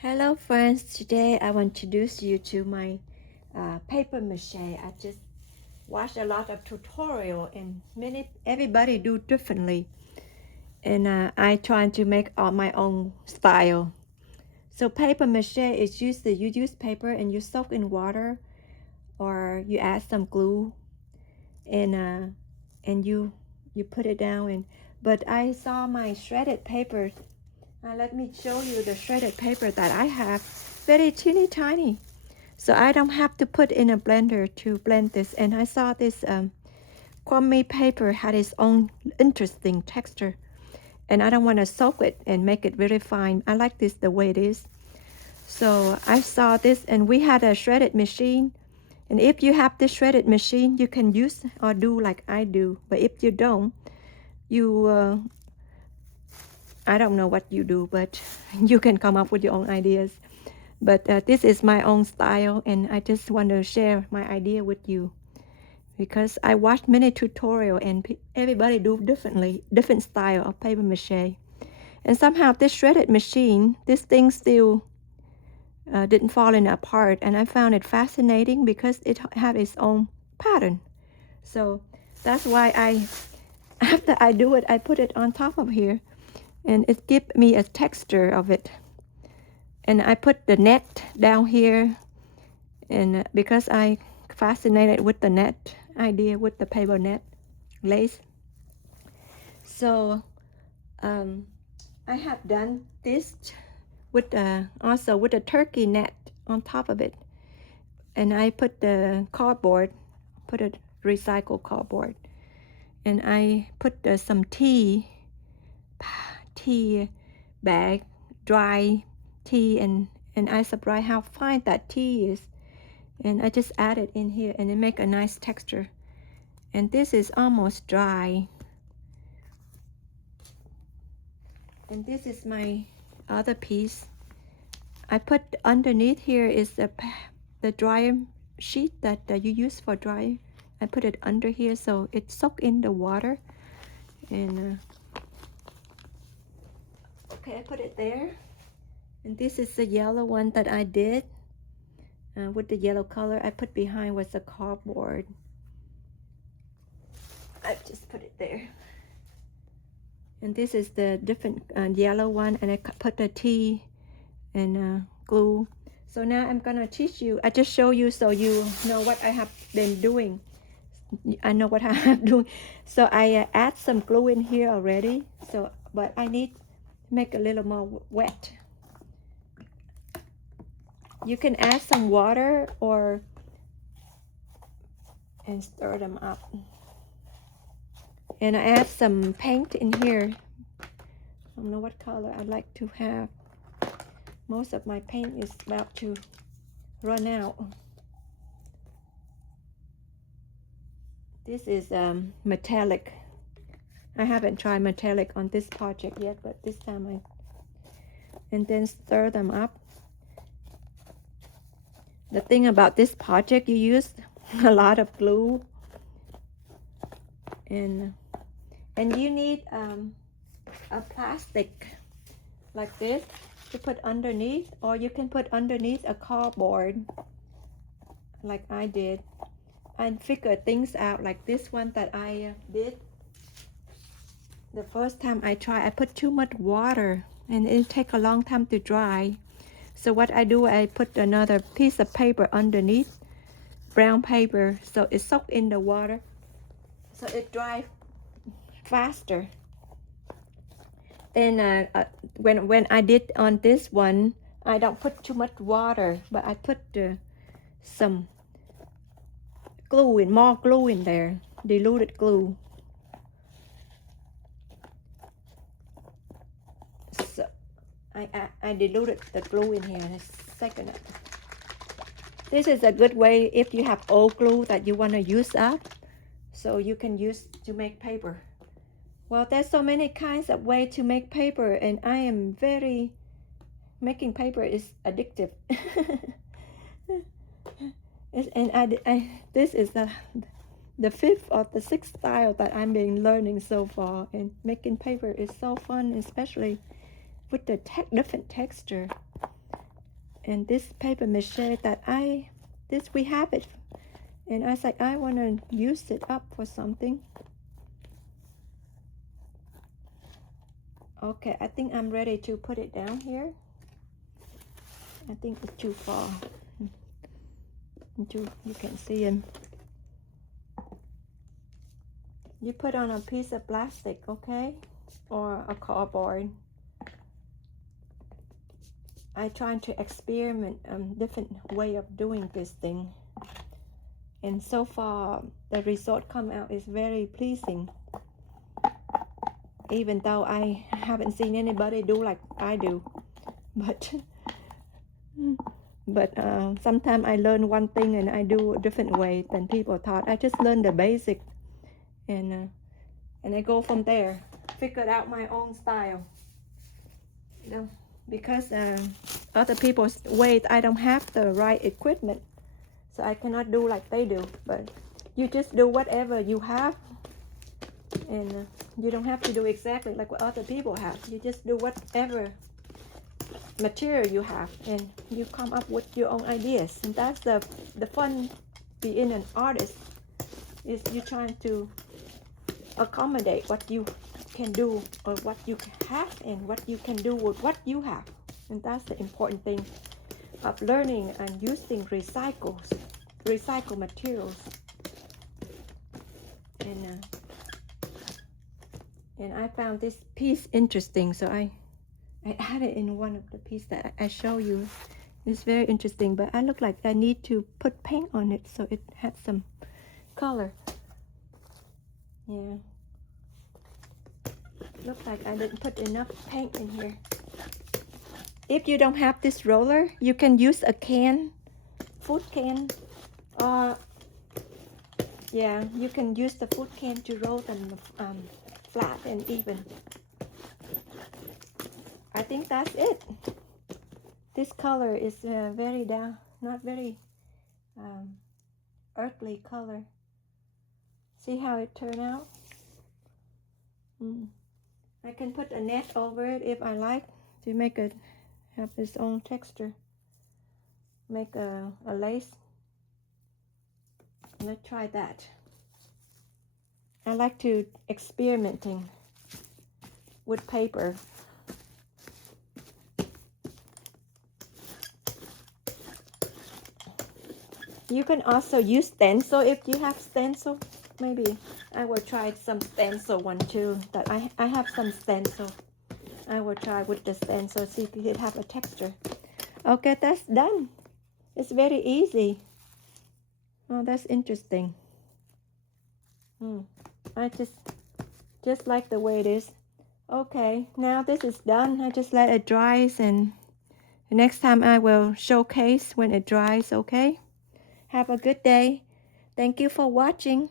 Hello friends, today I want to introduce you to my paper mache. I just watched a lot of tutorial and everybody do differently, and I try to make my own style. So paper mache is usually you use paper and you soak in water, or you add some glue, and you put it down. But I saw my shredded paper. Let me show you the shredded paper that I have. Very teeny tiny. So I don't have to put in a blender to blend this. And I saw this crummy paper had its own interesting texture. And I don't want to soak it and make it very fine. I like this the way it is. So I saw this, and we had a shredded machine. And if you have this shredded machine, you can use or do like I do. But if you don't, you I don't know what you do, but you can come up with your own ideas. But this is my own style, and I just want to share my idea with you because I watched many tutorial and everybody do differently, different style of paper mache. And somehow this shredded machine, this thing still didn't fall apart, and I found it fascinating because it had its own pattern. So that's why after I do it, I put it on top of here, and it gives me a texture of it. And I put the net down here, and because I fascinated with the net idea with the paper net lace. So I have done this with also with a turkey net on top of it, and I put the cardboard, put a recycled cardboard, and I put some tea bag, dry tea, and I surprised how fine that tea is, and I just add it in here, and it make a nice texture. And this is almost dry, and this is my other piece. I put underneath here is the dryer sheet that you use for drying. I put it under here so it soak in the water, and okay, I put it there. And this is the yellow one that I did with the yellow color. I put behind was the cardboard. I just put it there. And this is the different yellow one, and I put the tea and glue. So now I'm gonna teach you. I just show you so you know what I have been doing. I know what I have doing. So I add some glue in here already. So, but I need to make a little more wet. You can add some water and stir them up. And I add some paint in here. I don't know what color I like to have. Most of my paint is about to run out. This is metallic. I haven't tried metallic on this project yet, but this time and then stir them up. The thing about this project, you use a lot of glue, and you need a plastic like this to put underneath, or you can put underneath a cardboard like I did. I figured things out like this one that I did. The first time I tried, I put too much water and it take a long time to dry. So what I do, I put another piece of paper underneath, brown paper, so it soaks in the water, so it dries faster. Then when I did on this one, I don't put too much water, but I put some glue and more glue in there, diluted glue. So I diluted the glue in here in a second. This is a good way if you have old glue that you want to use up, so you can use to make paper. Well, there's so many kinds of ways to make paper, and I am making paper is addictive. And this is the fifth or the sixth style that I've been learning so far, and making paper is so fun, especially with the different texture. And this paper mache that we have it, and I was like, I want to use it up for something. Okay, I think I'm ready to put it down here. I think it's too far. You can see him. You put on a piece of plastic, okay, or a cardboard. I trying to experiment different way of doing this thing, and so far the result come out is very pleasing. Even though I haven't seen anybody do like I do, but sometimes I learn one thing and I do a different way than people thought. I just learn the basic, and I go from there, figured out my own style. You know, because other people's way, I don't have the right equipment, so I cannot do like they do. But you just do whatever you have, and you don't have to do exactly like what other people have. You just do whatever material you have, and you come up with your own ideas. And that's the fun being an artist, is you trying to accommodate what you can do or what you have and what you can do with what you have. And that's the important thing of learning and using recycled materials. And I found this piece interesting, so I added in one of the pieces that I show you. It's very interesting, but I look like I need to put paint on it so it has some color. Yeah. Looks like I didn't put enough paint in here. If you don't have this roller, you can use a can, food can, or yeah, you can use the food can to roll them flat and even. I think that's it. This color is very not very earthly color. See how it turned out? I can put a net over it if I like to make it have its own texture. Make a lace. Let's try that. I like to experimenting with paper. You can also use stencil if you have stencil. Maybe I will try some stencil one too. That I have some stencil. I will try with the stencil, see if it have a texture. Okay, that's done. It's very easy. Oh, that's interesting. I just like the way it is. Okay, now this is done. I just let it dry, and the next time I will showcase when it dries, okay? Have a good day. Thank you for watching.